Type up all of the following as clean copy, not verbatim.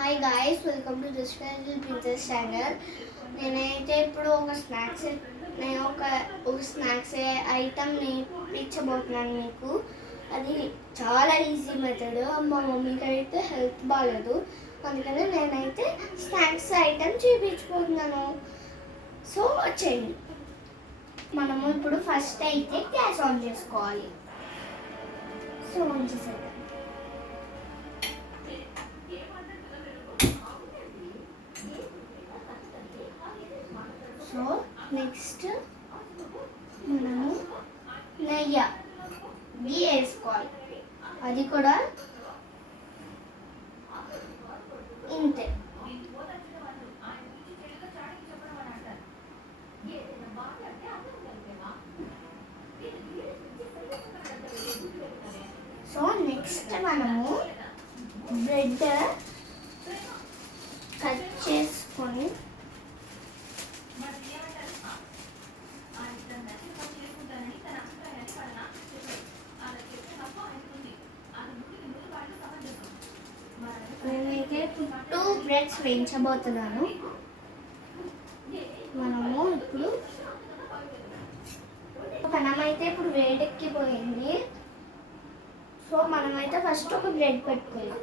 Hi guys, welcome to this princess channel. నేనైతే ఇప్పుడు ఒక స్నాక్స్ ఐటమ్ నేర్పించబోతున్నాను మీకు. అది చాలా ఈజీ మెథడ్. మా మమ్మీకి అయితే హెల్త్ బాగాలేదు, అందుకని నేనైతే స్నాక్స్ ఐటమ్ చూపించబోతున్నాను. సో వచ్చేయండి. మనము ఇప్పుడు ఫస్ట్ అయితే గ్యాస్ ఆన్ చేసుకోవాలి. సో ఆన్ చేసేద్దాం. సో నెక్స్ట్ మనము నెయ్యి వేసుకోవాలి. అది కూడా ఇంతే. సో నెక్స్ట్ మనము బ్రెడ్ కట్ చేసుకొని నేనైతే 2 బ్రెడ్స్ వేయించబోతున్నాను. మనము ఇప్పుడు పెనం అయితే ఇప్పుడు వేడెక్కిపోయింది. సో మనమైతే ఫస్ట్ ఒక బ్రెడ్ పెట్టుకోవాలి.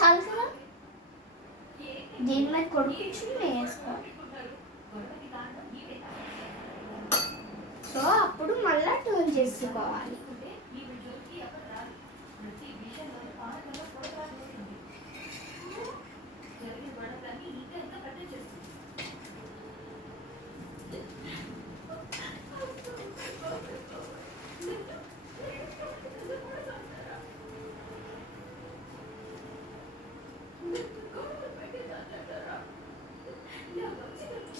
చాలు కదా, దీని మీద కొడుకు వేసుకోవాలి. సో అప్పుడు మళ్ళీ టర్న్ చేసుకోవాలి.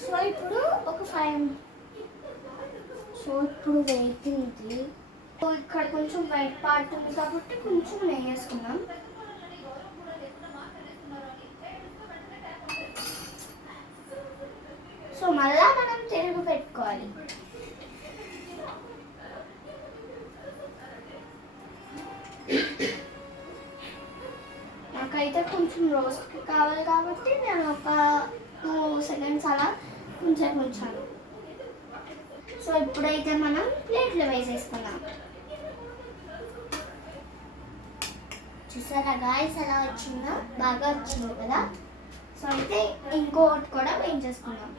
సో ఇప్పుడు ఒక 5 సో ఇప్పుడు వేయింది. సో ఇక్కడ కొంచెం వైట్ పార్ట్ ఉంది కాబట్టి కొంచెం నెయ్యి వేసుకున్నాం. సో మళ్ళా మనం తిరుగు పెట్టుకోవాలి. నాకైతే కొంచెం రోస్ట్ కావాలి కాబట్టి నేను ఒక 2 సెకండ్స్ అలా ఉంచాను. సో ఇప్పుడైతే మనం ప్లేట్లో వేసేసుకున్నాం. చూసారా గాయ్స్ ఎలా వచ్చిందో? బాగా వచ్చింది కదా. సో అయితే ఇంకోటి కూడా వేయించేసుకున్నాం.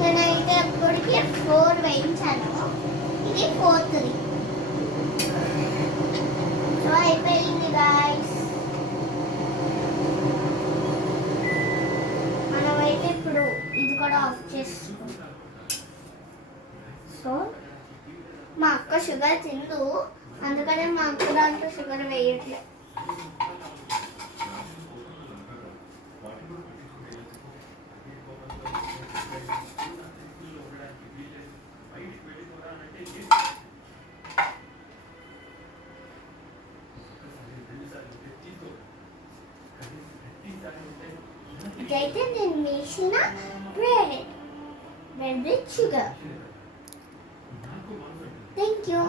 నేనైతే ఇప్పటికి 4 వేయించాను, ఇది 4th. సో అయిపోయింది గాయ్స్. మనమైతే ఇప్పుడు ఇది కూడా ఆఫ్ చేసుకుంటాం. సో మా అక్క షుగర్ తిందు, అందుకనే మా అక్క దాంట్లో షుగర్ వేయట్లేదు. ఇదైతే నేను వేసిన bread with sugar. Thank you.